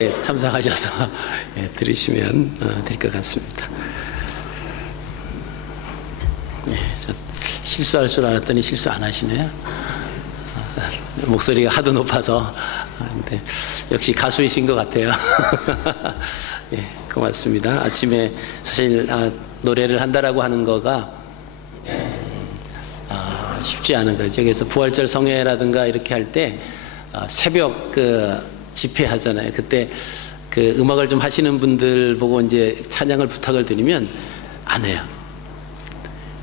참석하셔서 들으시면 될 것 같습니다. 저 실수할 줄 알았더니 실수 안 하시네요. 목소리가 하도 높아서. 근데 역시 가수이신 것 같아요. 고맙습니다. 아침에 사실 노래를 한다라고 하는 거가 쉽지 않은 거죠. 그래서 부활절 성회라든가 이렇게 할 때 새벽 집회하잖아요. 그때 음악을 좀 하시는 분들 보고 이제 찬양을 부탁을 드리면 안 해요.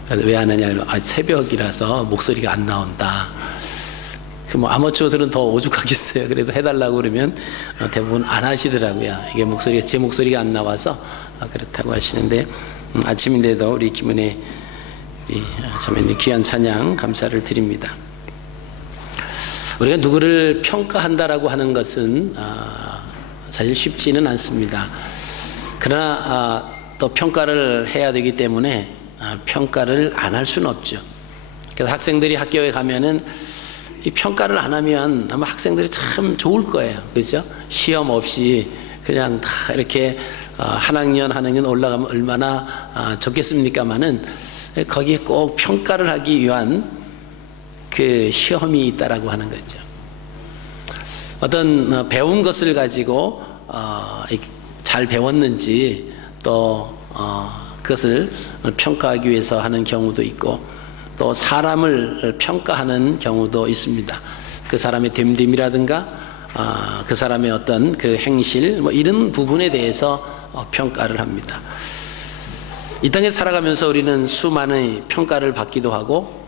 왜 안 하냐? 새벽이라서 목소리가 안 나온다. 아마추어들은 더 오죽하겠어요. 그래도 해달라고 그러면 대부분 안 하시더라고요. 이게 제 목소리가 안 나와서 그렇다고 하시는데, 아침인데도 우리 김은혜 자매님 귀한 찬양 감사를 드립니다. 우리가 누구를 평가한다라고 하는 것은 사실 쉽지는 않습니다. 그러나 또 평가를 해야 되기 때문에 평가를 안 할 수는 없죠. 그래서 학생들이 학교에 가면은 이 평가를 안 하면 아마 학생들이 참 좋을 거예요. 그렇죠? 시험 없이 그냥 다 이렇게 한 학년 올라가면 얼마나 좋겠습니까마는 거기에 꼭 평가를 하기 위한 그 시험이 있다라고 하는 거죠. 어떤 배운 것을 가지고 잘 배웠는지 또 그것을 평가하기 위해서 하는 경우도 있고, 또 사람을 평가하는 경우도 있습니다. 그 사람의 됨됨이라든가 그 사람의 어떤 그 행실 이런 부분에 대해서 평가를 합니다. 이 땅에 살아가면서 우리는 수많은 평가를 받기도 하고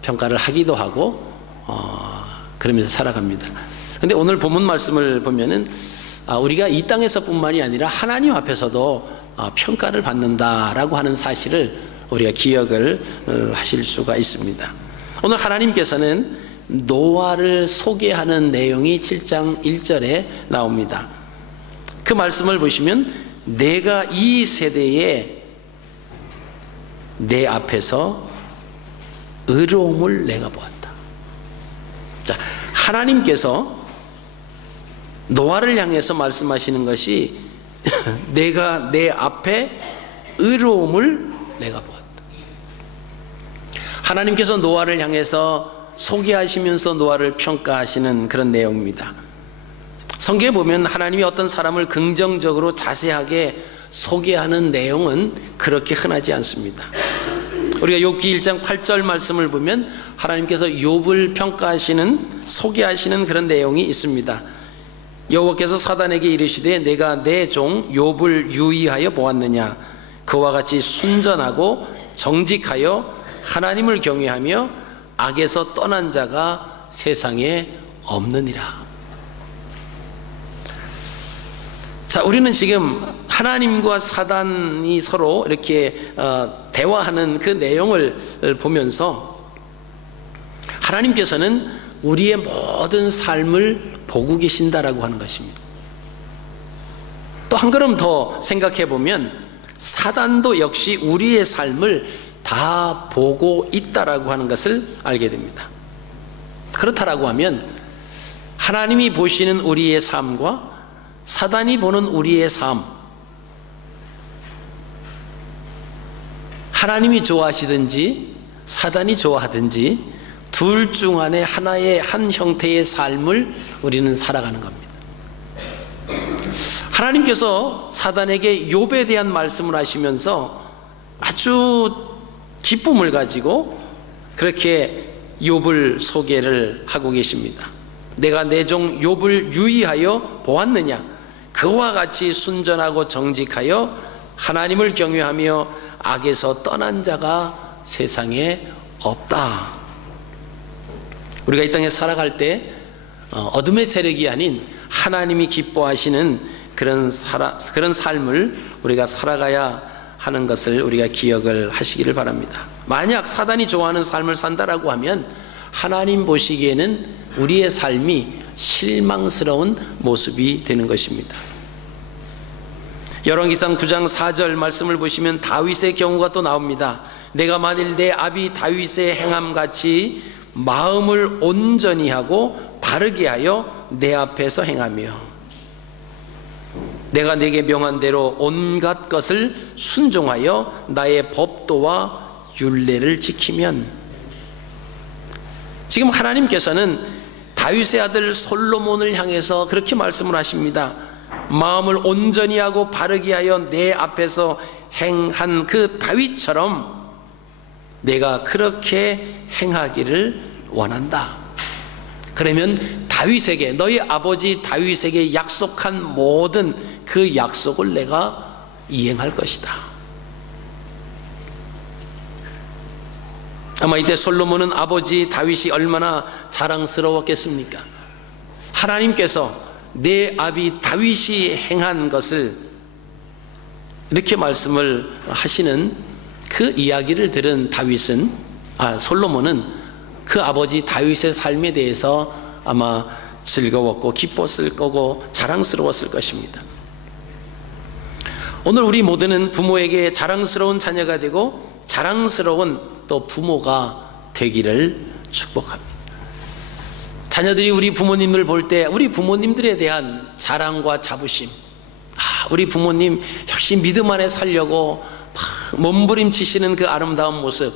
평가를 하기도 하고 그러면서 살아갑니다. 근데 오늘 본문 말씀을 보면은 우리가 이 땅에서뿐만이 아니라 하나님 앞에서도 평가를 받는다라고 하는 사실을 우리가 기억을 하실 수가 있습니다. 오늘 하나님께서는 노아를 소개하는 내용이 7장 1절에 나옵니다. 그 말씀을 보시면 내가 이 세대에 내 앞에서 의로움을 내가 보았다. 자, 하나님께서 노아를 향해서 말씀하시는 것이 내가 내 앞에 의로움을 내가 보았다. 하나님께서 노아를 향해서 소개하시면서 노아를 평가하시는 그런 내용입니다. 성경에 보면 하나님이 어떤 사람을 긍정적으로 자세하게 소개하는 내용은 그렇게 흔하지 않습니다. 우리가 욥기 1장 8절 말씀을 보면 하나님께서 욥을 평가하시는, 소개하시는 그런 내용이 있습니다. 여호와께서 사단에게 이르시되 내가 내 종 욥을 유의하여 보았느냐. 그와 같이 순전하고 정직하여 하나님을 경외하며 악에서 떠난 자가 세상에 없느니라. 자, 우리는 지금 하나님과 사단이 서로 이렇게 대화하는 그 내용을 보면서 하나님께서는 우리의 모든 삶을 보고 계신다라고 하는 것입니다. 또 한 걸음 더 생각해 보면 사단도 역시 우리의 삶을 다 보고 있다라고 하는 것을 알게 됩니다. 그렇다라고 하면 하나님이 보시는 우리의 삶과 사단이 보는 우리의 삶, 하나님이 좋아하시든지 사단이 좋아하든지 둘 중 안에 한 형태의 삶을 우리는 살아가는 겁니다. 하나님께서 사단에게 욥에 대한 말씀을 하시면서 아주 기쁨을 가지고 그렇게 욥을 소개를 하고 계십니다. 내가 내 종 욥을 유의하여 보았느냐. 그와 같이 순전하고 정직하여 하나님을 경외하며 악에서 떠난 자가 세상에 없다. 우리가 이 땅에 살아갈 때 어둠의 세력이 아닌 하나님이 기뻐하시는 그런 삶을 우리가 살아가야 하는 것을 우리가 기억을 하시기를 바랍니다. 만약 사단이 좋아하는 삶을 산다라고 하면 하나님 보시기에는 우리의 삶이 실망스러운 모습이 되는 것입니다. 열왕기상 9장 4절 말씀을 보시면 다윗의 경우가 또 나옵니다. 내가 만일 내 아비 다윗의 행함같이 마음을 온전히 하고 바르게 하여 내 앞에서 행하며. 내가 네게 명한 대로 온갖 것을 순종하여 나의 법도와 율례를 지키면. 지금 하나님께서는 다윗의 아들 솔로몬을 향해서 그렇게 말씀을 하십니다. 마음을 온전히 하고 바르게 하여 내 앞에서 행한 그 다윗처럼 내가 그렇게 행하기를 원한다. 그러면 다윗에게, 너희 아버지 다윗에게 약속한 모든 그 약속을 내가 이행할 것이다. 아마 이때 솔로몬은 아버지 다윗이 얼마나 자랑스러웠겠습니까? 하나님께서 내 아비 다윗이 행한 것을 이렇게 말씀을 하시는 그 이야기를 들은 솔로몬은 그 아버지 다윗의 삶에 대해서 아마 즐거웠고 기뻤을 거고 자랑스러웠을 것입니다. 오늘 우리 모두는 부모에게 자랑스러운 자녀가 되고 자랑스러운 또 부모가 되기를 축복합니다. 자녀들이 우리 부모님을 볼 때 우리 부모님들에 대한 자랑과 자부심, 우리 부모님 역시 믿음 안에 살려고 몸부림치시는 그 아름다운 모습,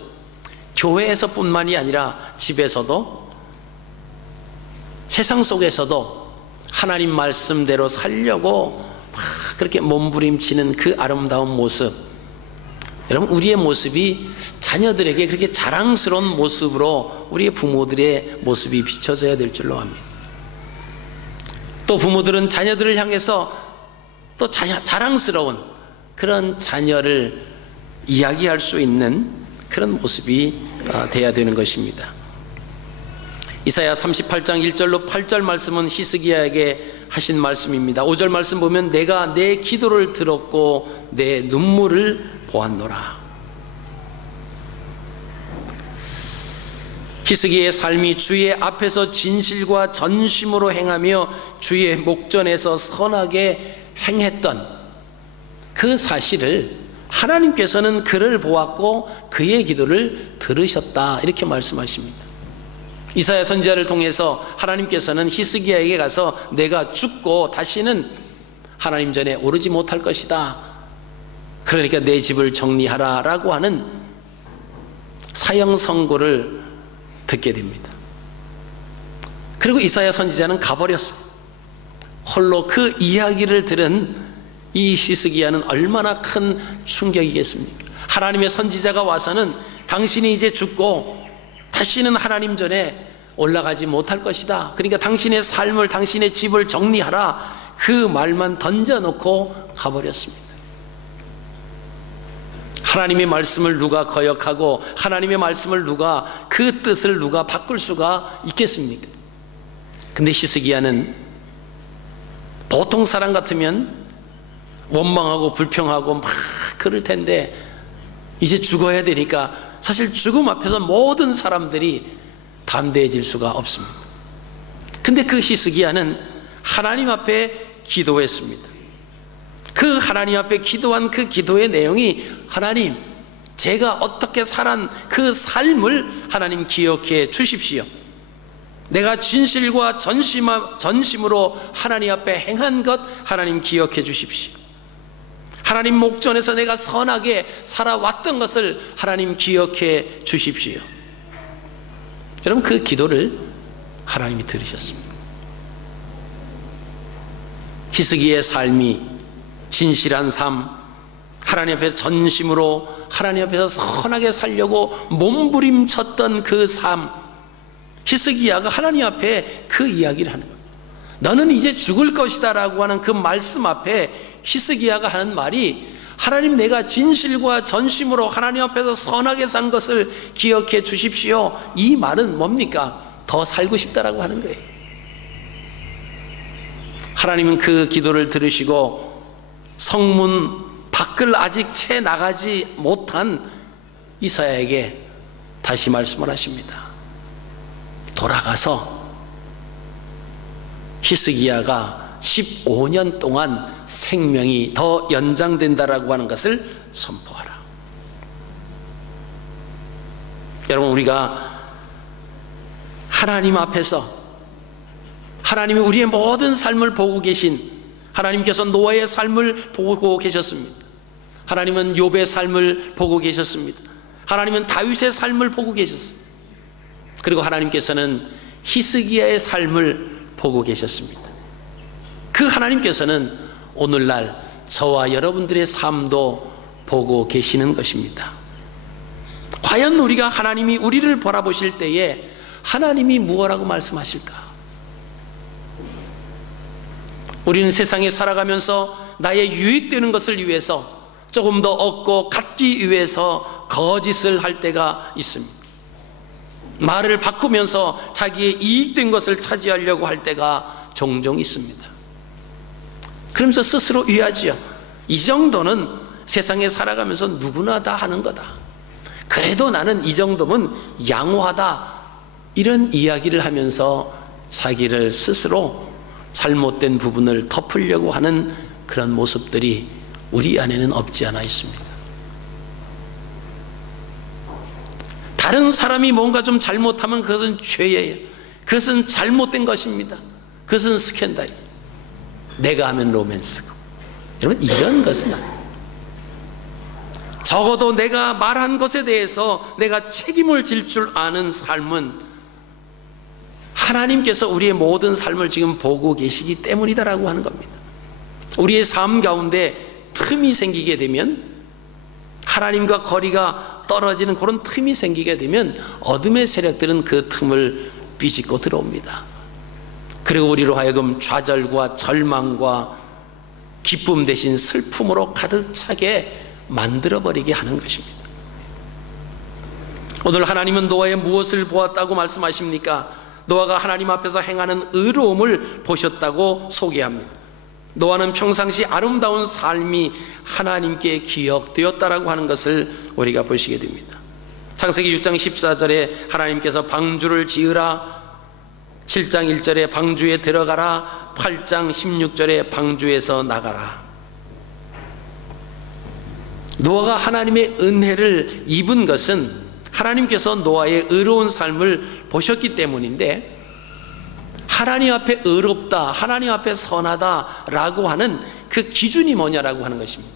교회에서뿐만이 아니라 집에서도 세상 속에서도 하나님 말씀대로 살려고 그렇게 몸부림치는 그 아름다운 모습, 여러분 우리의 모습이 자녀들에게 그렇게 자랑스러운 모습으로 우리의 부모들의 모습이 비춰져야 될 줄로 압니다. 또 부모들은 자녀들을 향해서 또 자랑스러운 그런 자녀를 이야기할 수 있는 그런 모습이 돼야 되는 것입니다. 이사야 38장 1절로 8절 말씀은 히스기야에게 하신 말씀입니다. 5절 말씀 보면 내가 내 기도를 들었고 내 눈물을 보았노라. 히스기야의 삶이 주의 앞에서 진실과 전심으로 행하며 주의 목전에서 선하게 행했던 그 사실을 하나님께서는 그를 보았고 그의 기도를 들으셨다, 이렇게 말씀하십니다. 이사야 선지자를 통해서 하나님께서는 히스기야에게 가서 내가 죽고 다시는 하나님 전에 오르지 못할 것이다, 그러니까 내 집을 정리하라 라고 하는 사형 선고를 듣게 됩니다. 그리고 이사야 선지자는 가버렸어요. 홀로 그 이야기를 들은 이 히스기야는 얼마나 큰 충격이겠습니까? 하나님의 선지자가 와서는 당신이 이제 죽고 다시는 하나님 전에 올라가지 못할 것이다, 그러니까 당신의 삶을, 당신의 집을 정리하라, 그 말만 던져놓고 가버렸습니다. 하나님의 말씀을 누가 거역하고 하나님의 말씀을 누가, 그 뜻을 누가 바꿀 수가 있겠습니까? 근데 히스기야는 보통 사람 같으면 원망하고 불평하고 막 그럴 텐데 이제 죽어야 되니까 사실 죽음 앞에서 모든 사람들이 담대해질 수가 없습니다. 근데 그 히스기야는 하나님 앞에 기도했습니다. 그 하나님 앞에 기도한 그 기도의 내용이, 하나님 제가 어떻게 살았 그 삶을 하나님 기억해 주십시오. 내가 진실과 전심으로 하나님 앞에 행한 것 하나님 기억해 주십시오. 하나님 목전에서 내가 선하게 살아왔던 것을 하나님 기억해 주십시오. 여러분 그 기도를 하나님이 들으셨습니다. 히스기야의 삶이 진실한 삶, 하나님 앞에 전심으로 하나님 앞에서 선하게 살려고 몸부림쳤던 그 삶, 히스기야가 하나님 앞에 그 이야기를 하는 겁니다. 너는 이제 죽을 것이다 라고 하는 그 말씀 앞에 히스기야가 하는 말이, 하나님 내가 진실과 전심으로 하나님 앞에서 선하게 산 것을 기억해 주십시오, 이 말은 뭡니까? 더 살고 싶다라고 하는 거예요. 하나님은 그 기도를 들으시고 성문 밖을 아직 채 나가지 못한 이사야에게 다시 말씀을 하십니다. 돌아가서 히스기야가 15년 동안 생명이 더 연장된다라고 하는 것을 선포하라. 여러분 우리가 하나님 앞에서 하나님이 우리의 모든 삶을 보고 계신, 하나님께서 노아의 삶을 보고 계셨습니다. 하나님은 욥의 삶을 보고 계셨습니다. 하나님은 다윗의 삶을 보고 계셨어요. 그리고 하나님께서는 히스기야의 삶을 보고 계셨습니다. 그 하나님께서는 오늘날 저와 여러분들의 삶도 보고 계시는 것입니다. 과연 우리가 하나님이 우리를 바라보실 때에 하나님이 무엇라고 말씀하실까? 우리는 세상에 살아가면서 나의 유익되는 것을 위해서 조금 더 얻고 갖기 위해서 거짓을 할 때가 있습니다. 말을 바꾸면서 자기의 이익된 것을 차지하려고 할 때가 종종 있습니다. 그러면서 스스로 위하지요. 이 정도는 세상에 살아가면서 누구나 다 하는 거다. 그래도 나는 이 정도면 양호하다. 이런 이야기를 하면서 자기를 스스로 잘못된 부분을 덮으려고 하는 그런 모습들이 우리 안에는 없지 않아 있습니다. 다른 사람이 뭔가 좀 잘못하면 그것은 죄예요. 그것은 잘못된 것입니다. 그것은 스캔들이에요. 내가 하면 로맨스고. 여러분, 이런 것은 아니에요. 적어도 내가 말한 것에 대해서 내가 책임을 질 줄 아는 삶은 하나님께서 우리의 모든 삶을 지금 보고 계시기 때문이다라고 하는 겁니다. 우리의 삶 가운데 틈이 생기게 되면, 하나님과 거리가 떨어지는 그런 틈이 생기게 되면 어둠의 세력들은 그 틈을 비집고 들어옵니다. 그리고 우리로 하여금 좌절과 절망과 기쁨 대신 슬픔으로 가득 차게 만들어버리게 하는 것입니다. 오늘 하나님은 노아의 무엇을 보았다고 말씀하십니까? 노아가 하나님 앞에서 행하는 의로움을 보셨다고 소개합니다. 노아는 평상시 아름다운 삶이 하나님께 기억되었다라고 하는 것을 우리가 보시게 됩니다. 창세기 6장 14절에 하나님께서 방주를 지으라, 7장 1절에 방주에 들어가라, 8장 16절에 방주에서 나가라. 노아가 하나님의 은혜를 입은 것은 하나님께서 노아의 의로운 삶을 보셨기 때문인데, 하나님 앞에 의롭다, 하나님 앞에 선하다라고 하는 그 기준이 뭐냐라고 하는 것입니다.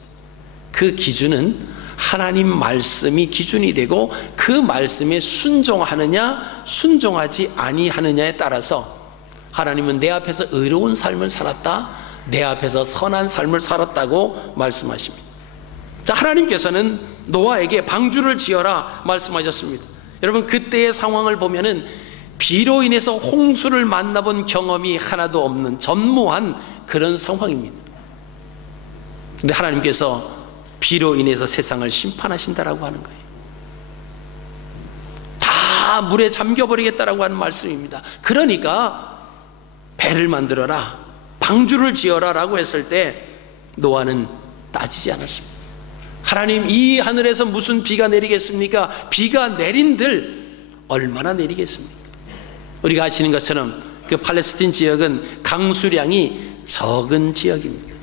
그 기준은 하나님 말씀이 기준이 되고, 그 말씀에 순종하느냐 순종하지 아니하느냐에 따라서 하나님은 내 앞에서 의로운 삶을 살았다, 내 앞에서 선한 삶을 살았다고 말씀하십니다. 자, 하나님께서는 노아에게 방주를 지어라 말씀하셨습니다. 여러분, 그때의 상황을 보면은 비로 인해서 홍수를 만나본 경험이 하나도 없는 전무한 그런 상황입니다. 근데 하나님께서 비로 인해서 세상을 심판하신다라고 하는 거예요. 다 물에 잠겨버리겠다라고 하는 말씀입니다. 그러니까 배를 만들어라, 방주를 지어라 라고 했을 때 노아는 따지지 않았습니다. 하나님, 이 하늘에서 무슨 비가 내리겠습니까? 비가 내린들 얼마나 내리겠습니까? 우리가 아시는 것처럼 그 팔레스틴 지역은 강수량이 적은 지역입니다.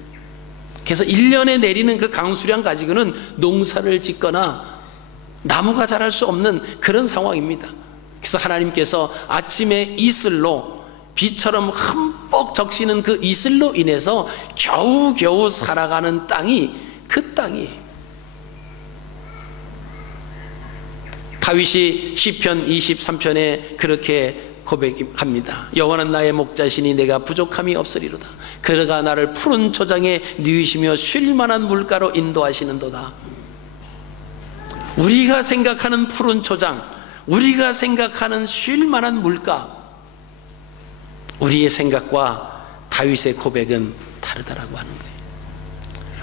그래서 1년에 내리는 그 강수량 가지고는 농사를 짓거나 나무가 자랄 수 없는 그런 상황입니다. 그래서 하나님께서 아침에 이슬로, 비처럼 흠뻑 적시는 그 이슬로 인해서 겨우겨우 살아가는 땅이 그 땅이에요. 다윗이 시편 23편에 그렇게 고백합니다. 여호와는 나의 목자시니 내가 부족함이 없으리로다. 그가 나를 푸른 초장에 누이시며 쉴 만한 물가로 인도하시는도다. 우리가 생각하는 푸른 초장, 우리가 생각하는 쉴 만한 물가, 우리의 생각과 다윗의 고백은 다르다라고 하는 거예요.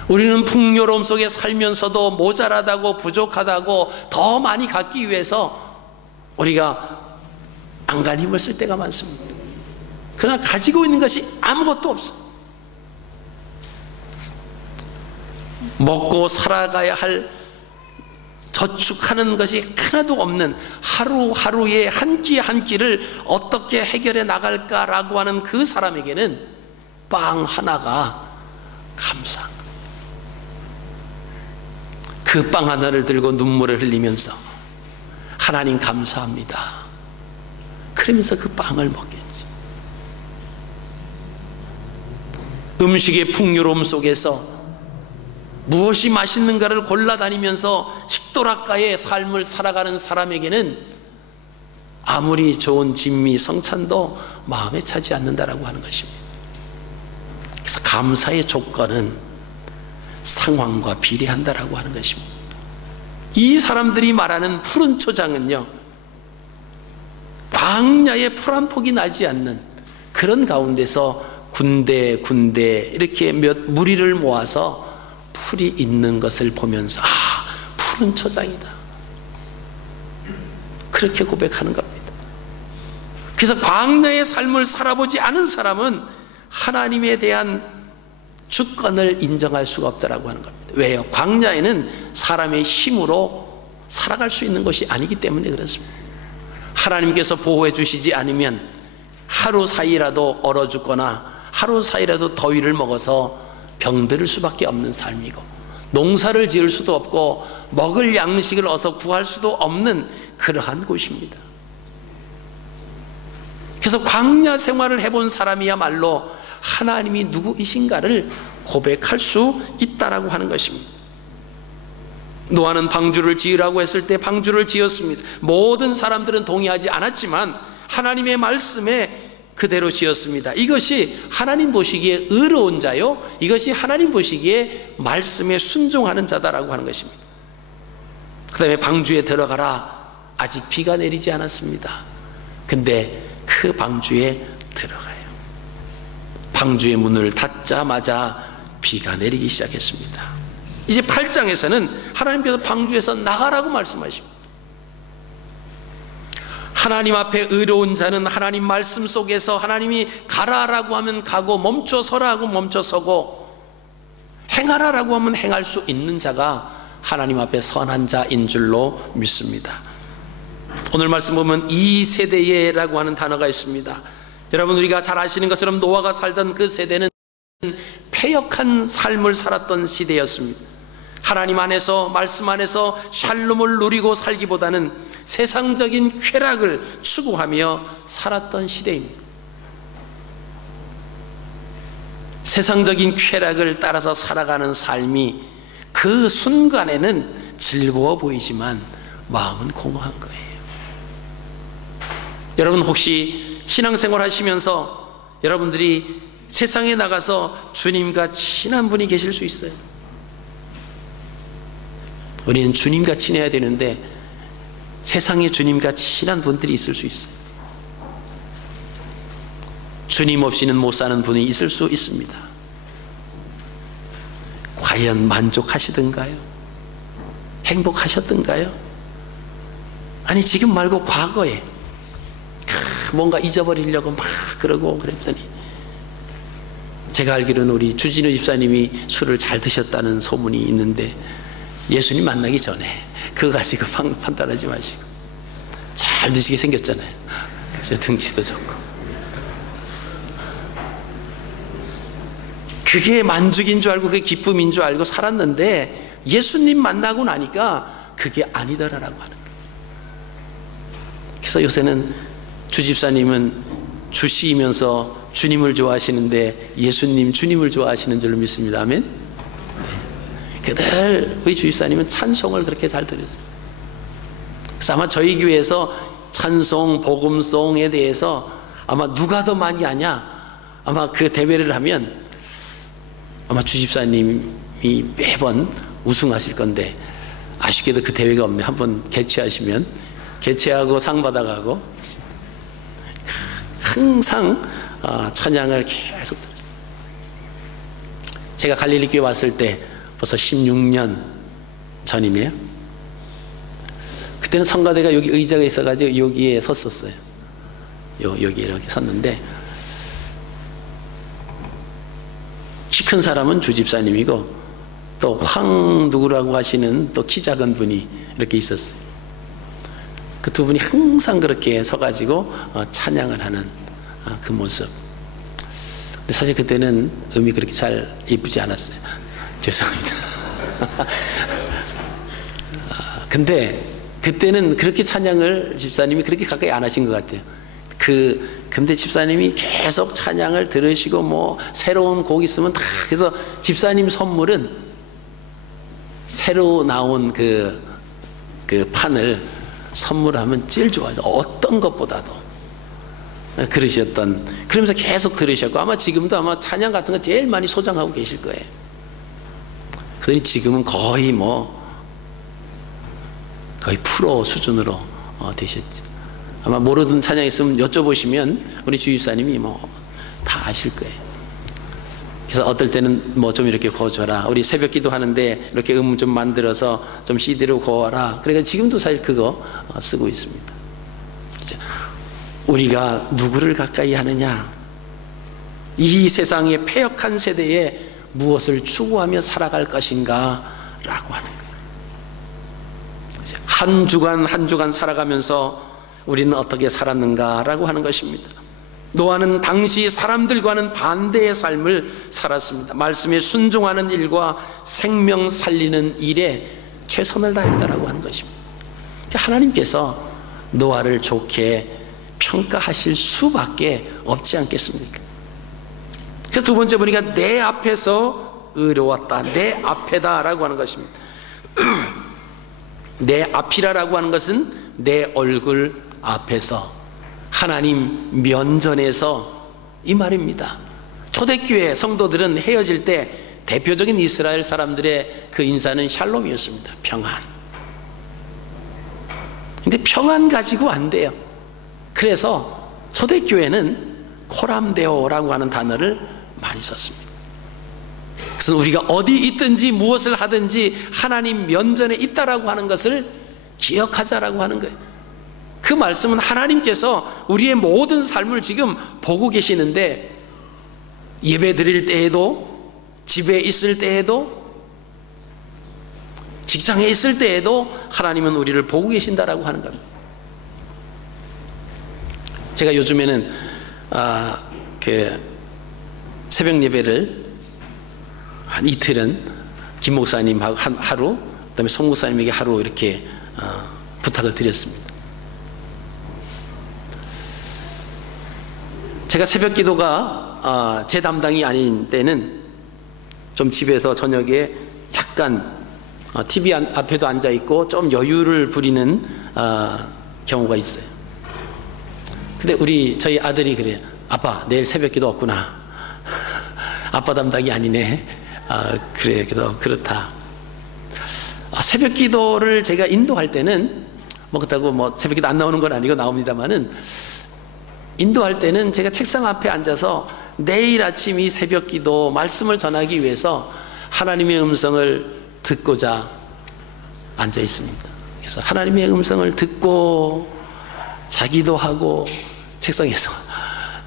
우리는 풍요로움 속에 살면서도 모자라다고, 부족하다고, 더 많이 갖기 위해서 우리가 안간힘을 쓸 때가 많습니다. 그러나 가지고 있는 것이 아무것도 없어. 먹고 살아가야 할 저축하는 것이 하나도 없는 하루하루의 한 끼 한 끼를 어떻게 해결해 나갈까라고 하는 그 사람에게는 빵 하나가 감사한 거예요. 그 빵 하나를 들고 눈물을 흘리면서 하나님 감사합니다, 그러면서 그 빵을 먹겠지. 음식의 풍요로움 속에서 무엇이 맛있는가를 골라다니면서 식도락가의 삶을 살아가는 사람에게는 아무리 좋은 진미, 성찬도 마음에 차지 않는다라고 하는 것입니다. 그래서 감사의 조건은 상황과 비례한다라고 하는 것입니다. 이 사람들이 말하는 푸른 초장은요, 광야에 풀 한 폭이 나지 않는 그런 가운데서 군데 이렇게 몇 무리를 모아서 풀이 있는 것을 보면서 푸른 초장이다, 그렇게 고백하는 겁니다. 그래서 광야의 삶을 살아보지 않은 사람은 하나님에 대한 주권을 인정할 수가 없다라고 하는 겁니다. 왜요? 광야에는 사람의 힘으로 살아갈 수 있는 것이 아니기 때문에 그렇습니다. 하나님께서 보호해 주시지 않으면 하루 사이라도 얼어 죽거나 하루 사이라도 더위를 먹어서 병들을 수밖에 없는 삶이고, 농사를 지을 수도 없고 먹을 양식을 어서 구할 수도 없는 그러한 곳입니다. 그래서 광야 생활을 해본 사람이야말로 하나님이 누구이신가를 고백할 수 있다라고 하는 것입니다. 노아는 방주를 지으라고 했을 때 방주를 지었습니다. 모든 사람들은 동의하지 않았지만 하나님의 말씀에 그대로 지었습니다. 이것이 하나님 보시기에 의로운 자요, 이것이 하나님 보시기에 말씀에 순종하는 자다라고 하는 것입니다. 그 다음에 방주에 들어가라. 아직 비가 내리지 않았습니다. 근데 그 방주에 들어가요. 방주의 문을 닫자마자 비가 내리기 시작했습니다. 이제 8장에서는 하나님께서 방주에서 나가라고 말씀하십니다. 하나님 앞에 의로운 자는 하나님 말씀 속에서 하나님이 가라라고 하면 가고, 멈춰서라 하고 멈춰서고, 행하라라고 하면 행할 수 있는 자가 하나님 앞에 선한 자인 줄로 믿습니다. 오늘 말씀 보면 이 세대에라고 하는 단어가 있습니다. 여러분, 우리가 잘 아시는 것처럼 노아가 살던 그 세대는 패역한 삶을 살았던 시대였습니다. 하나님 안에서, 말씀 안에서 샬롬을 누리고 살기보다는 세상적인 쾌락을 추구하며 살았던 시대입니다. 세상적인 쾌락을 따라서 살아가는 삶이 그 순간에는 즐거워 보이지만 마음은 공허한 거예요. 여러분, 혹시 신앙생활 하시면서 여러분들이 세상에 나가서 주님과 친한 분이 계실 수 있어요. 우리는 주님과 친해야 되는데 세상에 주님과 친한 분들이 있을 수 있어요. 주님 없이는 못 사는 분이 있을 수 있습니다. 과연 만족하시던가요? 행복하셨던가요? 아니, 지금 말고 과거에 뭔가 잊어버리려고 막 그러고 그랬더니, 제가 알기로는 우리 주진우 집사님이 술을 잘 드셨다는 소문이 있는데, 예수님 만나기 전에 그거 가지고 판단하지 마시고 잘 드시게 생겼잖아요. 그래서 등치도 좋고. 그게 만족인 줄 알고 그게 기쁨인 줄 알고 살았는데 예수님 만나고 나니까 그게 아니더라라고 하는 거예요. 그래서 요새는 주 집사님은 주시면서 주님을 좋아하시는데 예수님, 주님을 좋아하시는 줄로 믿습니다. 아멘. 그들 우리 주집사님은 찬송을 그렇게 잘 들었어요. 그래서 아마 저희 교회에서 찬송, 복음송에 대해서 아마 누가 더 많이 아냐, 아마 그 대회를 하면 아마 주집사님이 매번 우승하실 건데, 아쉽게도 그 대회가 없네. 한번 개최하시면 개최하고 상 받아가고 항상 찬양을 계속 들었어요. 제가 갈릴리 교회 왔을 때 벌써 16년 전이네요. 그때는 성가대가 여기 의자가 있어가지고 여기에 섰었어요. 여기 이렇게 섰는데, 키 큰 사람은 주집사님이고 또 황 누구라고 하시는 또 키 작은 분이 이렇게 있었어요. 그 두 분이 항상 그렇게 서가지고 찬양을 하는 그 모습. 근데 사실 그때는 음이 그렇게 잘 이쁘지 않았어요. 죄송합니다. 근데 그때는 그렇게 찬양을 집사님이 그렇게 가까이 안 하신 것 같아요. 그 근데 집사님이 계속 찬양을 들으시고 뭐 새로운 곡 있으면 다 그래서 집사님 선물은 새로 나온 그 판을 선물하면 제일 좋아하죠. 어떤 것보다도 그러셨던, 그러면서 계속 들으셨고 아마 지금도 아마 찬양 같은 거 제일 많이 소장하고 계실 거예요. 그러니 지금은 거의 거의 프로 수준으로 되셨죠. 아마 모르는 찬양 있으면 여쭤보시면 우리 주입사님이 다 아실 거예요. 그래서 어떨 때는 좀 이렇게 고쳐라, 우리 새벽 기도 하는데 이렇게 좀 만들어서 좀 CD로 고어라. 그러니까 지금도 사실 그거 쓰고 있습니다. 우리가 누구를 가까이 하느냐, 이 세상의 패역한 세대에 무엇을 추구하며 살아갈 것인가 라고 하는 거예요. 한 주간 한 주간 살아가면서 우리는 어떻게 살았는가 라고 하는 것입니다. 노아는 당시 사람들과는 반대의 삶을 살았습니다. 말씀에 순종하는 일과 생명 살리는 일에 최선을 다했다라고 하는 것입니다. 하나님께서 노아를 좋게 평가하실 수밖에 없지 않겠습니까? 그 두 번째 보니까 내 앞에서 의로웠다, 내 앞에다 라고 하는 것입니다. 내 앞이라고 하는 것은 내 얼굴 앞에서, 하나님 면전에서 이 말입니다. 초대교회 성도들은 헤어질 때 대표적인 이스라엘 사람들의 그 인사는 샬롬이었습니다. 평안. 근데 평안 가지고 안 돼요. 그래서 초대교회는 코람데오라고 하는 단어를 많이 썼습니다. 그래서 우리가 어디 있든지 무엇을 하든지 하나님 면전에 있다라고 하는 것을 기억하자라고 하는 거예요. 그 말씀은 하나님께서 우리의 모든 삶을 지금 보고 계시는데, 예배 드릴 때에도, 집에 있을 때에도, 직장에 있을 때에도 하나님은 우리를 보고 계신다라고 하는 겁니다. 제가 요즘에는 새벽 예배를 한 이틀은 김 목사님하고 하루, 그다음에 송 목사님에게 하루 이렇게 부탁을 드렸습니다. 제가 새벽 기도가 제 담당이 아닌 때는 좀 집에서 저녁에 약간 TV 앞에도 앉아 있고 좀 여유를 부리는 경우가 있어요. 근데 저희 아들이 그래요. 아빠, 내일 새벽 기도 없구나. 아빠 담당이 아니네. 그래, 그렇다. 새벽 기도를 제가 인도할 때는 그렇다고 새벽 기도 안 나오는 건 아니고 나옵니다만은, 인도할 때는 제가 책상 앞에 앉아서 내일 아침 이 새벽 기도 말씀을 전하기 위해서 하나님의 음성을 듣고자 앉아 있습니다. 그래서 하나님의 음성을 듣고 자기도 하고, 책상에서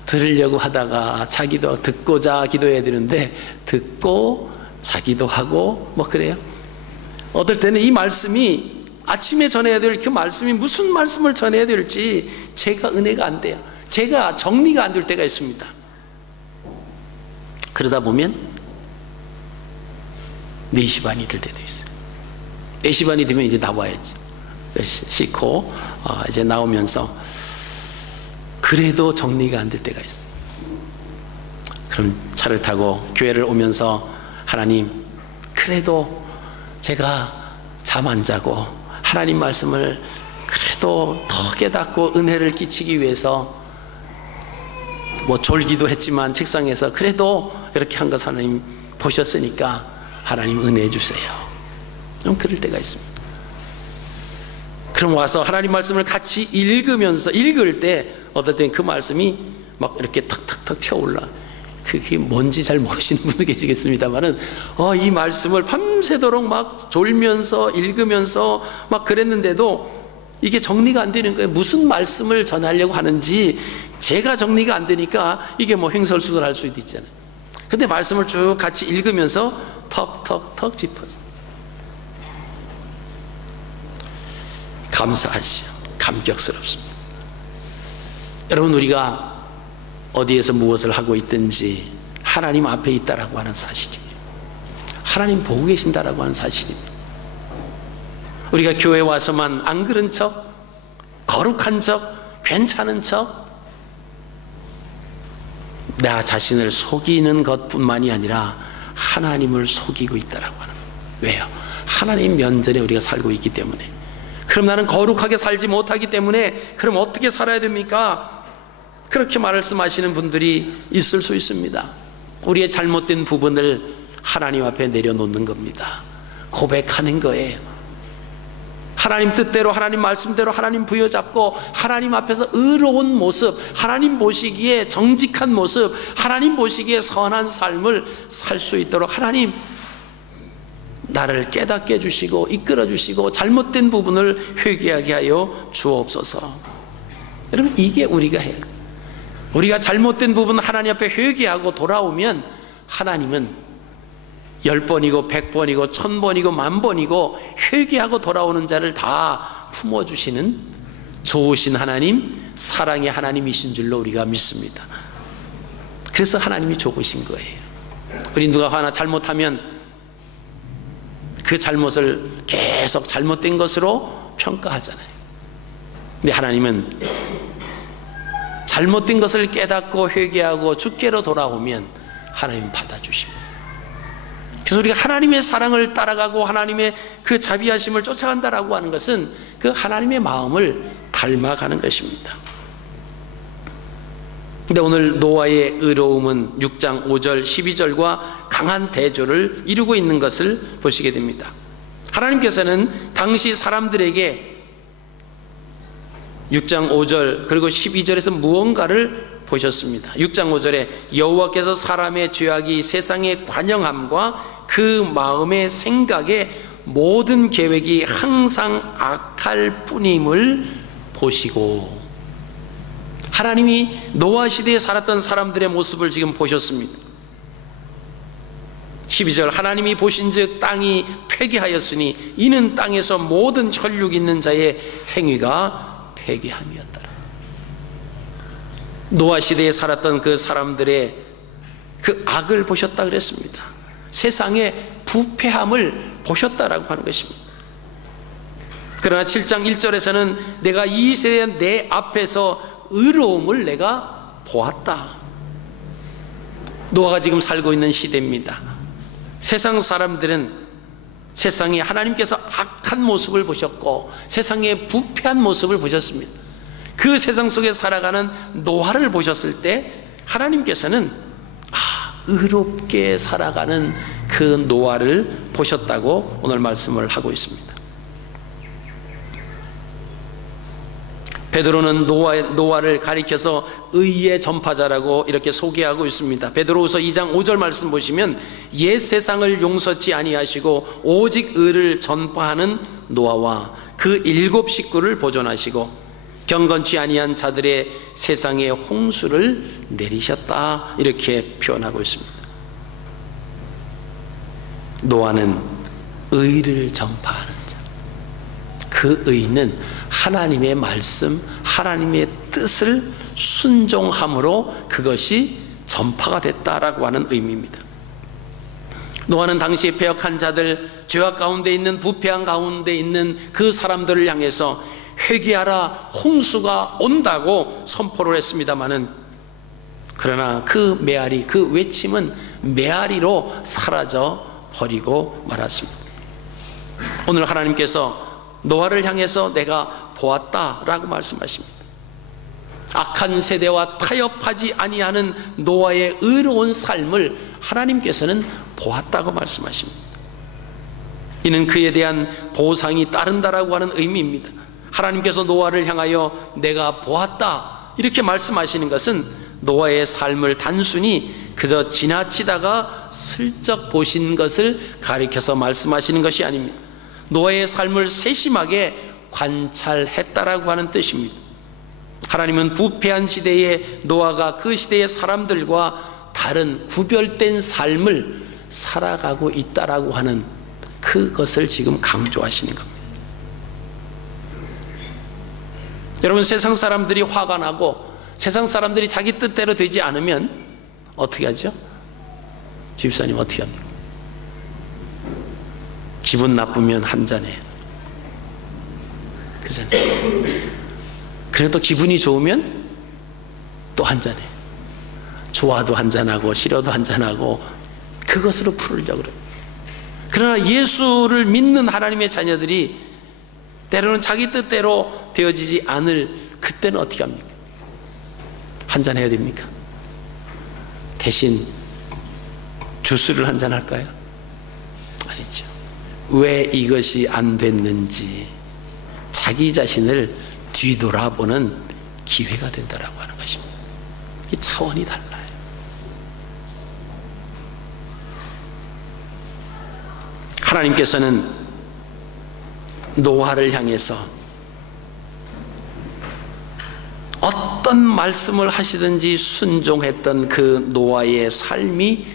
들으려고 하다가 자기도 듣고자 기도해야 되는데 듣고 자기도 하고 그래요. 어떨 때는 이 말씀이 아침에 전해야 될 그 말씀이 무슨 말씀을 전해야 될지 제가 은혜가 안 돼요. 제가 정리가 안 될 때가 있습니다. 그러다 보면 4시 반이 될 때도 있어요. 4시 반이 되면 이제 나와야지. 씻고 이제 나오면서 그래도 정리가 안 될 때가 있어요. 그럼 차를 타고 교회를 오면서, 하나님, 그래도 제가 잠 안 자고 하나님 말씀을 그래도 더 깨닫고 은혜를 끼치기 위해서 졸기도 했지만 책상에서 그래도 이렇게 한 것 하나님 보셨으니까 하나님 은혜해 주세요. 좀 그럴 때가 있습니다. 그럼 와서 하나님 말씀을 같이 읽을 때 어떨 땐 그 말씀이 이렇게 탁탁탁 튀어올라. 그게 뭔지 잘 모르시는 분도 계시겠습니다만은 이 말씀을 밤새도록 졸면서 읽으면서 그랬는데도 이게 정리가 안 되는 거예요. 무슨 말씀을 전하려고 하는지 제가 정리가 안 되니까 이게 횡설수설할 수도 있잖아요. 근데 말씀을 쭉 같이 읽으면서 턱턱턱 짚어서 감사하시오. 감격스럽습니다. 여러분, 우리가 어디에서 무엇을 하고 있든지 하나님 앞에 있다라고 하는 사실입니다. 하나님 보고 계신다라고 하는 사실입니다. 우리가 교회 와서만 안 그런 척, 거룩한 척, 괜찮은 척, 나 자신을 속이는 것뿐만이 아니라 하나님을 속이고 있다라고 하는 거예요. 왜요? 하나님 면전에 우리가 살고 있기 때문에. 그럼 나는 거룩하게 살지 못하기 때문에 그럼 어떻게 살아야 됩니까? 그렇게 말씀하시는 분들이 있을 수 있습니다. 우리의 잘못된 부분을 하나님 앞에 내려놓는 겁니다. 고백하는 거예요. 하나님 뜻대로, 하나님 말씀대로 하나님 부여잡고 하나님 앞에서 의로운 모습, 하나님 보시기에 정직한 모습, 하나님 보시기에 선한 삶을 살 수 있도록 하나님 나를 깨닫게 해주시고 이끌어 주시고 잘못된 부분을 회개하게 하여 주옵소서. 여러분, 이게 우리가 해요. 우리가 잘못된 부분 하나님 앞에 회개하고 돌아오면 하나님은 10번이고 100번이고 1000번이고 10,000번이고 회개하고 돌아오는 자를 다 품어주시는 좋으신 하나님, 사랑의 하나님이신 줄로 우리가 믿습니다. 그래서 하나님이 좋으신 거예요. 우리 누가 하나 잘못하면 그 잘못을 계속 잘못된 것으로 평가하잖아요. 근데 하나님은 잘못된 것을 깨닫고 회개하고 주께로 돌아오면 하나님 받아주십니다. 그래서 우리가 하나님의 사랑을 따라가고 하나님의 그 자비하심을 쫓아간다라고 하는 것은 그 하나님의 마음을 닮아가는 것입니다. 근데 오늘 노아의 의로움은 6장 5절 12절과 강한 대조를 이루고 있는 것을 보시게 됩니다. 하나님께서는 당시 사람들에게 6장 5절 그리고 12절에서 무언가를 보셨습니다. 6장 5절에 여호와께서 사람의 죄악이 세상의 관영함과 그 마음의 생각의 모든 계획이 항상 악할 뿐임을 보시고, 하나님이 노아 시대에 살았던 사람들의 모습을 지금 보셨습니다. 12절 하나님이 보신즉 땅이 폐기하였으니 이는 땅에서 모든 혈육 있는 자의 행위가 폐기함이었더라. 노아 시대에 살았던 그 사람들의 그 악을 보셨다 그랬습니다. 세상의 부패함을 보셨다라고 하는 것입니다. 그러나 7장 1절에서는 내가 이 세대 내 앞에서 의로움을 내가 보았다. 노아가 지금 살고 있는 시대입니다. 세상 사람들은 세상에 하나님께서 악한 모습을 보셨고 세상의 부패한 모습을 보셨습니다. 그 세상 속에 살아가는 노아를 보셨을 때 하나님께서는 의롭게 살아가는 그 노아를 보셨다고 오늘 말씀을 하고 있습니다. 베드로는 노아를 가리켜서 의의 전파자라고 이렇게 소개하고 있습니다. 베드로후서 2장 5절 말씀 보시면 옛 세상을 용서치 아니하시고 오직 의를 전파하는 노아와 그 7 식구를 보존하시고 경건치 아니한 자들의 세상에 홍수를 내리셨다, 이렇게 표현하고 있습니다. 노아는 의를 전파하는 자. 그 의는 하나님의 말씀, 하나님의 뜻을 순종함으로 그것이 전파가 됐다라고 하는 의미입니다. 노아는 당시에 패역한 자들, 죄악 가운데 있는 부패한 가운데 있는 그 사람들을 향해서 회개하라, 홍수가 온다고 선포를 했습니다마는, 그러나 그 메아리, 그 외침은 메아리로 사라져 버리고 말았습니다. 오늘 하나님께서 노아를 향해서 내가 보았다라고 말씀하십니다. 악한 세대와 타협하지 아니하는 노아의 의로운 삶을 하나님께서는 보았다고 말씀하십니다. 이는 그에 대한 보상이 따른다라고 하는 의미입니다. 하나님께서 노아를 향하여 내가 보았다 이렇게 말씀하시는 것은 노아의 삶을 단순히 그저 지나치다가 슬쩍 보신 것을 가리켜서 말씀하시는 것이 아닙니다. 노아의 삶을 세심하게 관찰했다라고 하는 뜻입니다. 하나님은 부패한 시대에 노아가 그 시대의 사람들과 다른 구별된 삶을 살아가고 있다라고 하는 그것을 지금 강조하시는 겁니다. 여러분, 세상 사람들이 화가 나고 세상 사람들이 자기 뜻대로 되지 않으면 어떻게 하죠? 집사님 어떻게 합니까? 기분 나쁘면 한잔해. 그잖아요. 그래도 기분이 좋으면 또 한잔해. 소화도 한잔하고 시료도 한잔하고 그것으로 풀으려고 그래요. 그러나 예수를 믿는 하나님의 자녀들이 때로는 자기 뜻대로 되어지지 않을 그때는 어떻게 합니까? 한잔해야 됩니까? 대신 주스를 한잔할까요? 아니죠. 왜 이것이 안 됐는지 자기 자신을 뒤돌아보는 기회가 된다라고 하는 것입니다. 이 차원이 달라요. 하나님께서는 노아를 향해서 어떤 말씀을 하시든지 순종했던 그 노아의 삶이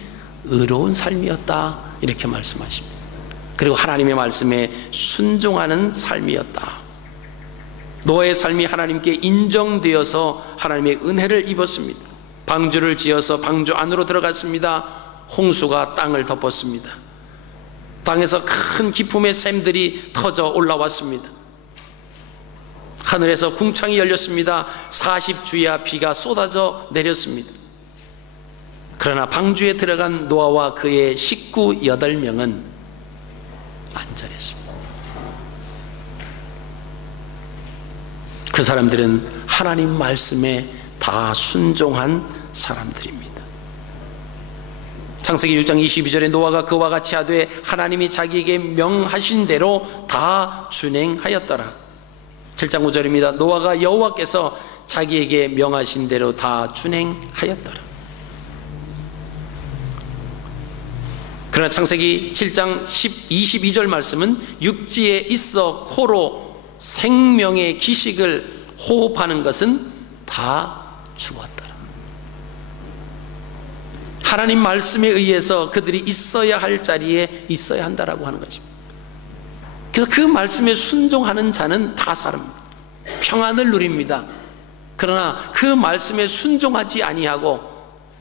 의로운 삶이었다, 이렇게 말씀하십니다. 그리고 하나님의 말씀에 순종하는 삶이었다. 노아의 삶이 하나님께 인정되어서 하나님의 은혜를 입었습니다. 방주를 지어서 방주 안으로 들어갔습니다. 홍수가 땅을 덮었습니다. 땅에서 큰 기품의 샘들이 터져 올라왔습니다. 하늘에서 궁창이 열렸습니다. 40주야 비가 쏟아져 내렸습니다. 그러나 방주에 들어간 노아와 그의 식구 8명은 안전했습니다. 그 사람들은 하나님 말씀에 다 순종한 사람들입니다. 창세기 6장 22절에 노아가 그와 같이 하되 하나님이 자기에게 명하신 대로 다 준행하였더라. 7장 5절입니다. 노아가 여호와께서 자기에게 명하신 대로 다 준행하였더라. 그러나 창세기 7장 22절 말씀은 육지에 있어 코로 생명의 기식을 호흡하는 것은 다 죽었더라. 하나님 말씀에 의해서 그들이 있어야 할 자리에 있어야 한다라고 하는 것입니다. 그래서 그 말씀에 순종하는 자는 다 살아납니다. 평안을 누립니다. 그러나 그 말씀에 순종하지 아니하고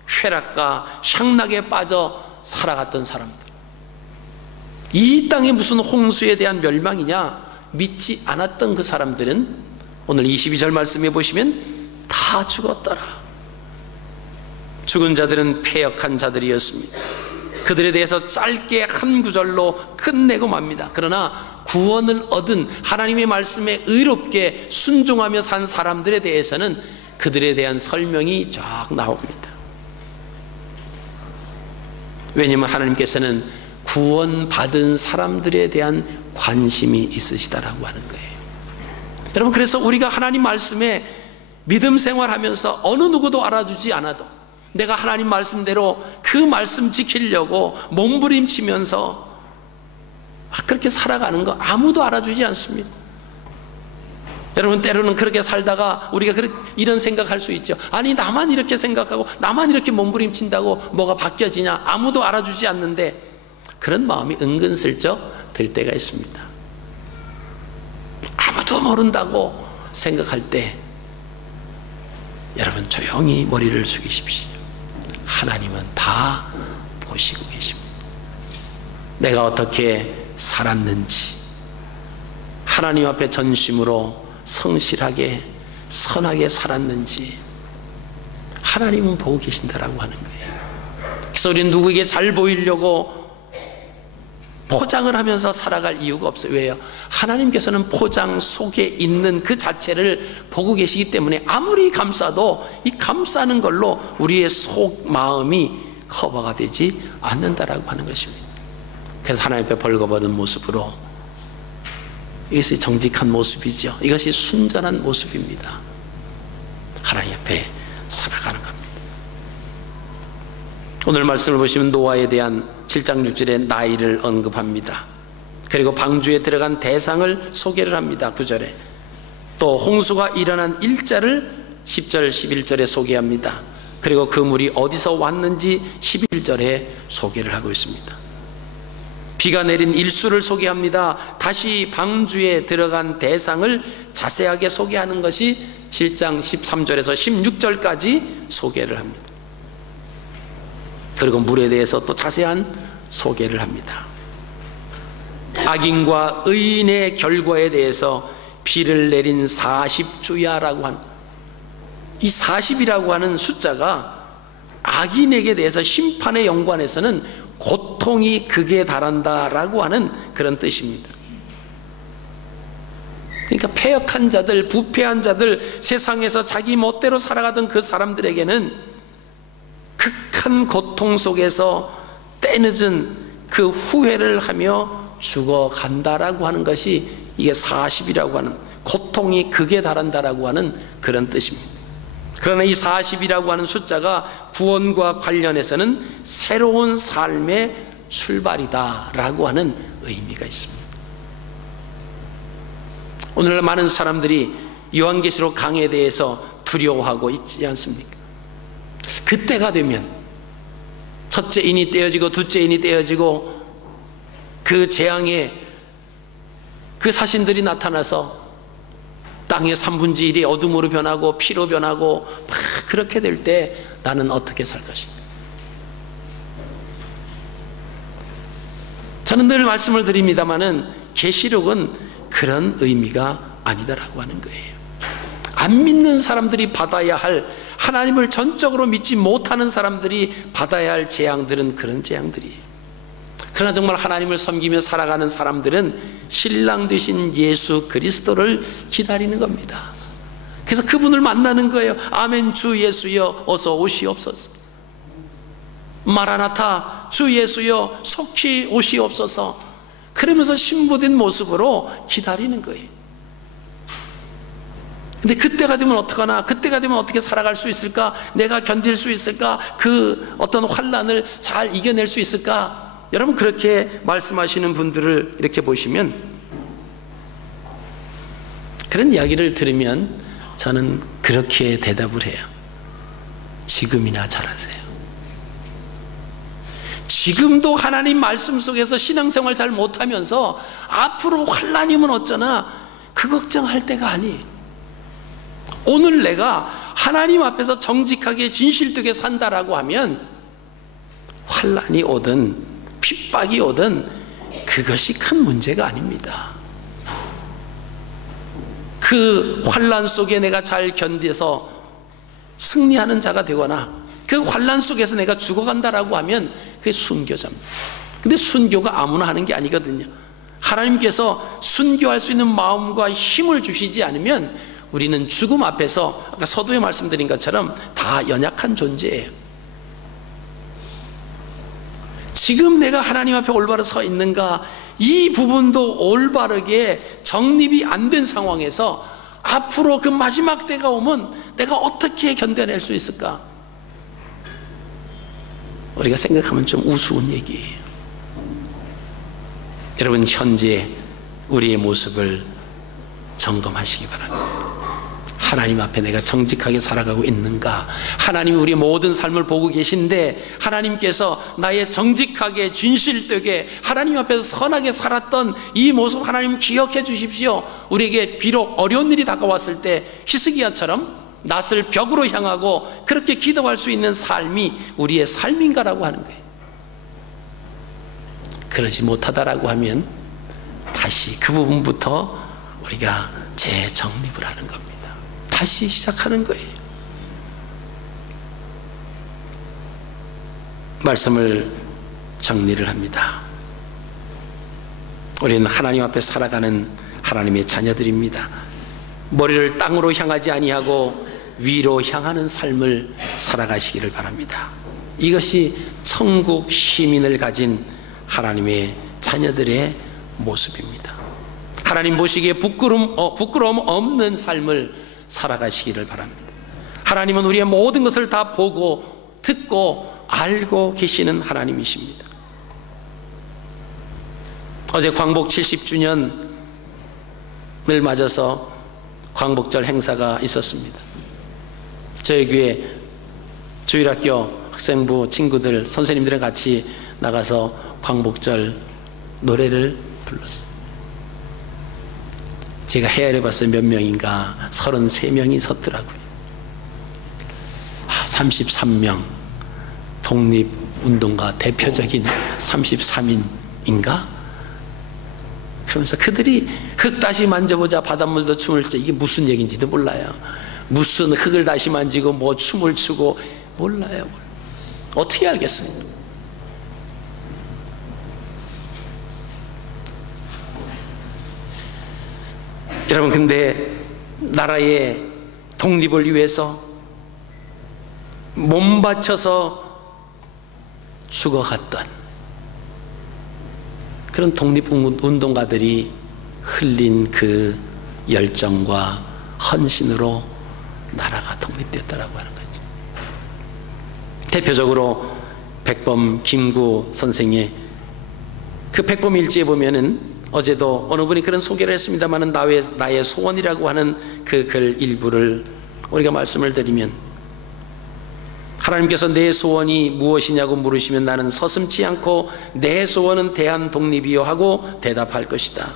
쾌락과 향락에 빠져 살아갔던 사람들, 이 땅에 무슨 홍수에 대한 멸망이냐 믿지 않았던 그 사람들은 오늘 22절 말씀에 보시면 다 죽었더라. 죽은 자들은 패역한 자들이었습니다. 그들에 대해서 짧게 한 구절로 끝내고 맙니다. 그러나 구원을 얻은 하나님의 말씀에 의롭게 순종하며 산 사람들에 대해서는 그들에 대한 설명이 쫙 나옵니다. 왜냐하면 하나님께서는 구원받은 사람들에 대한 관심이 있으시다라고 하는 거예요. 여러분, 그래서 우리가 하나님 말씀에 믿음 생활하면서 어느 누구도 알아주지 않아도 내가 하나님 말씀대로 그 말씀 지키려고 몸부림치면서 그렇게 살아가는 거 아무도 알아주지 않습니다. 여러분, 때로는 그렇게 살다가 우리가 이런 생각할 수 있죠. 아니, 나만 이렇게 생각하고 나만 이렇게 몸부림친다고 뭐가 바뀌어지냐, 아무도 알아주지 않는데, 그런 마음이 은근슬쩍 들 때가 있습니다. 아무도 모른다고 생각할 때 여러분, 조용히 머리를 숙이십시오. 하나님은 다 보시고 계십니다. 내가 어떻게 살았는지, 하나님 앞에 전심으로 성실하게 선하게 살았는지 하나님은 보고 계신다라고 하는 거예요. 그래서 우리는 누구에게 잘 보이려고 포장을 하면서 살아갈 이유가 없어요. 왜요? 하나님께서는 포장 속에 있는 그 자체를 보고 계시기 때문에 아무리 감싸도 이 감싸는 걸로 우리의 속 마음이 커버가 되지 않는다라고 하는 것입니다. 그래서 하나님 앞에 벌거벗은 모습으로, 이것이 정직한 모습이죠. 이것이 순전한 모습입니다. 하나님 앞에 살아가는 겁니다. 오늘 말씀을 보시면 노아에 대한 7장 6절의 나이를 언급합니다. 그리고 방주에 들어간 대상을 소개를 합니다. 9절에 또 홍수가 일어난 일자를 10절 11절에 소개합니다. 그리고 그 물이 어디서 왔는지 11절에 소개를 하고 있습니다. 비가 내린 일수를 소개합니다. 다시 방주에 들어간 대상을 자세하게 소개하는 것이 7장 13절에서 16절까지 소개를 합니다. 그리고 물에 대해서 또 자세한 소개를 합니다. 악인과 의인의 결과에 대해서 비를 내린 40주야라고 한, 이 40이라고 하는 숫자가 악인에게 대해서 심판의 연관에서는 고통이 극에 달한다라고 하는 그런 뜻입니다. 그러니까 패역한 자들, 부패한 자들, 세상에서 자기 멋대로 살아가던 그 사람들에게는 극한 고통 속에서 때늦은 그 후회를 하며 죽어간다라고 하는 것이 이게 40이라고 하는, 고통이 극에 달한다라고 하는 그런 뜻입니다. 그러나 이 40이라고 하는 숫자가 구원과 관련해서는 새로운 삶의 출발이다라고 하는 의미가 있습니다. 오늘날 많은 사람들이 요한계시록 강해에 대해서 두려워하고 있지 않습니까? 그때가 되면 첫째 인이 떼어지고 둘째 인이 떼어지고 그 재앙의 그 사신들이 나타나서 땅의 1/3 1이 어둠으로 변하고 피로 변하고 막 그렇게 될 때 나는 어떻게 살 것인가? 저는 늘 말씀을 드립니다마는 계시록은 그런 의미가 아니다라고 하는 거예요. 안 믿는 사람들이 받아야 할, 하나님을 전적으로 믿지 못하는 사람들이 받아야 할 재앙들은 그런 재앙들이에요. 그러나 정말 하나님을 섬기며 살아가는 사람들은 신랑 되신 예수 그리스도를 기다리는 겁니다. 그래서 그분을 만나는 거예요. 아멘, 주 예수여 어서 오시옵소서. 마라나타, 주 예수여 속히 오시옵소서. 그러면서 신부된 모습으로 기다리는 거예요. 근데 그때가 되면 어떡하나? 그때가 되면 어떻게 살아갈 수 있을까? 내가 견딜 수 있을까? 그 어떤 환난을 잘 이겨낼 수 있을까? 여러분, 그렇게 말씀하시는 분들을 이렇게 보시면, 그런 이야기를 들으면 저는 그렇게 대답을 해요. 지금이나 잘하세요. 지금도 하나님 말씀 속에서 신앙생활 잘 못하면서 앞으로 환난이면 어쩌나 그 걱정할 때가 아니에요. 오늘 내가 하나님 앞에서 정직하게 진실되게 산다라고 하면 환난이 오든 핍박이 오든 그것이 큰 문제가 아닙니다. 그 환난 속에 내가 잘 견뎌서 승리하는 자가 되거나 그 환난 속에서 내가 죽어간다라고 하면 그게 순교자입니다. 근데 순교가 아무나 하는 게 아니거든요. 하나님께서 순교할 수 있는 마음과 힘을 주시지 않으면 우리는 죽음 앞에서 아까 서두에 말씀드린 것처럼 다 연약한 존재예요. 지금 내가 하나님 앞에 올바로 서 있는가, 이 부분도 올바르게 정립이 안 된 상황에서 앞으로 그 마지막 때가 오면 내가 어떻게 견뎌낼 수 있을까? 우리가 생각하면 좀 우스운 얘기예요. 여러분, 현재 우리의 모습을 점검하시기 바랍니다. 하나님 앞에 내가 정직하게 살아가고 있는가? 하나님이 우리의 모든 삶을 보고 계신데 하나님께서 나의 정직하게 진실되게 하나님 앞에서 선하게 살았던 이 모습 하나님 기억해 주십시오. 우리에게 비록 어려운 일이 다가왔을 때 히스기야처럼 낯을 벽으로 향하고 그렇게 기도할 수 있는 삶이 우리의 삶인가라고 하는 거예요. 그러지 못하다라고 하면 다시 그 부분부터 우리가 재정립을 하는 겁니다. 다시 시작하는 거예요. 말씀을 정리를 합니다. 우리는 하나님 앞에 살아가는 하나님의 자녀들입니다. 머리를 땅으로 향하지 아니하고 위로 향하는 삶을 살아가시기를 바랍니다. 이것이 천국 시민을 가진 하나님의 자녀들의 모습입니다. 하나님 보시기에 부끄러움 없는 삶을 살아가시기를 바랍니다. 하나님은 우리의 모든 것을 다 보고 듣고 알고 계시는 하나님이십니다. 어제 광복 70주년을 맞아서 광복절 행사가 있었습니다. 저희 교회 주일학교 학생부 친구들, 선생님들이랑 같이 나가서 광복절 노래를 불렀어요. 제가 헤아려 봤어요. 몇 명인가? 33명이 섰더라고요. 33명 독립운동가 대표적인 33인인가? 그러면서 그들이 흙 다시 만져보자 바닷물도 춤을 춰. 이게 무슨 얘기인지도 몰라요. 무슨 흙을 다시 만지고 뭐 춤을 추고 몰라요. 어떻게 알겠어요? 여러분, 근데 나라의 독립을 위해서 몸 바쳐서 죽어갔던 그런 독립운동가들이 흘린 그 열정과 헌신으로 나라가 독립됐다라고 하는 거죠. 대표적으로 백범 김구 선생의 그 백범 일지에 보면은, 어제도 어느 분이 그런 소개를 했습니다마는, 나의 소원이라고 하는 그 글 일부를 우리가 말씀을 드리면, 하나님께서 내 소원이 무엇이냐고 물으시면 나는 서슴지 않고 내 소원은 대한 독립이요 하고 대답할 것이다.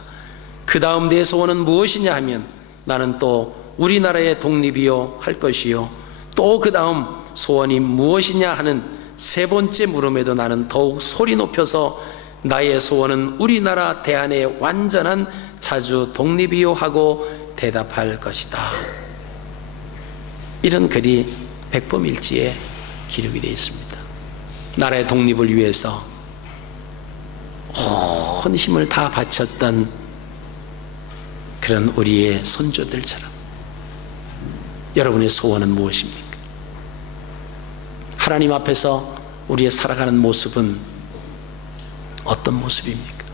그 다음 내 소원은 무엇이냐 하면 나는 또 우리나라의 독립이요 할 것이요, 또 그 다음 소원이 무엇이냐 하는 세 번째 물음에도 나는 더욱 소리 높여서 나의 소원은 우리나라 대한의 완전한 자주 독립이요 하고 대답할 것이다. 이런 글이 백범일지에 기록이 되어 있습니다. 나라의 독립을 위해서 온 힘을 다 바쳤던 그런 우리의 선조들처럼 여러분의 소원은 무엇입니까? 하나님 앞에서 우리의 살아가는 모습은 어떤 모습입니까?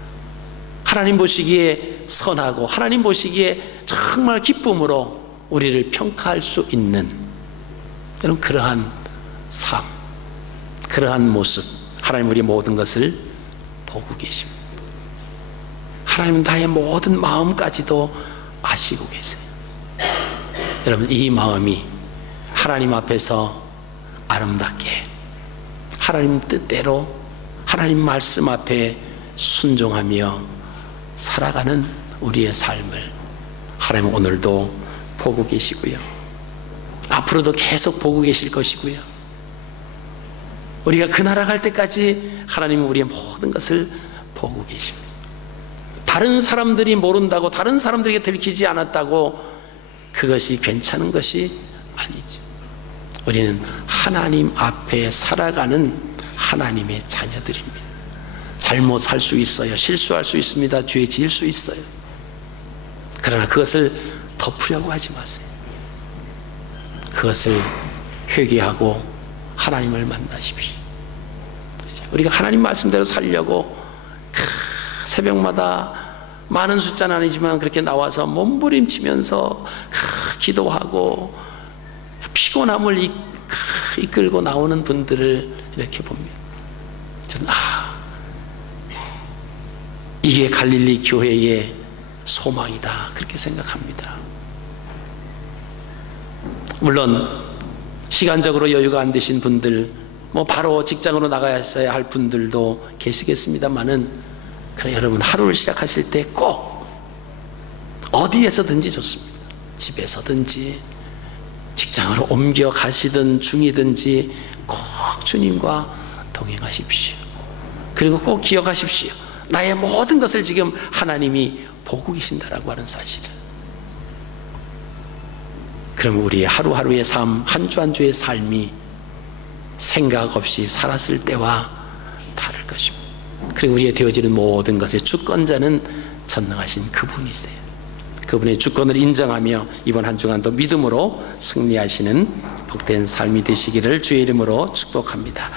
하나님 보시기에 선하고 하나님 보시기에 정말 기쁨으로 우리를 평가할 수 있는 여러분, 그러한 삶, 그러한 모습, 하나님 우리의 모든 것을 보고 계십니다. 하나님 나의 모든 마음까지도 아시고 계세요. 여러분, 이 마음이 하나님 앞에서 아름답게 하나님 뜻대로 하나님 말씀 앞에 순종하며 살아가는 우리의 삶을 하나님 오늘도 보고 계시고요, 앞으로도 계속 보고 계실 것이고요, 우리가 그 나라 갈 때까지 하나님은 우리의 모든 것을 보고 계십니다. 다른 사람들이 모른다고, 다른 사람들에게 들키지 않았다고 그것이 괜찮은 것이 아니죠. 우리는 하나님 앞에 살아가는 하나님의 자녀들입니다. 잘못할 수 있어요. 실수할 수 있습니다. 죄 지을 수 있어요. 그러나 그것을 덮으려고 하지 마세요. 그것을 회개하고 하나님을 만나십시오. 우리가 하나님 말씀대로 살려고 새벽마다 많은 숫자는 아니지만 그렇게 나와서 몸부림치면서 기도하고 피곤함을 이끌고 나오는 분들을 이렇게 보면 저는 이게 갈릴리 교회의 소망이다, 그렇게 생각합니다. 물론 시간적으로 여유가 안 되신 분들, 바로 직장으로 나가셔야 할 분들도 계시겠습니다만은, 그래 여러분, 하루를 시작하실 때 꼭 어디에서든지 좋습니다. 집에서든지 직장으로 옮겨 가시든 중이든지 꼭 주님과 동행하십시오. 그리고 꼭 기억하십시오. 나의 모든 것을 지금 하나님이 보고 계신다라고 하는 사실을. 그럼 우리의 하루하루의 삶, 한 주 한 주의 삶이 생각 없이 살았을 때와 다를 것입니다. 그리고 우리의 되어지는 모든 것의 주권자는 전능하신 그분이세요. 그분의 주권을 인정하며 이번 한 주간도 믿음으로 승리하시는 복된 삶이 되시기를 주의 이름으로 축복합니다.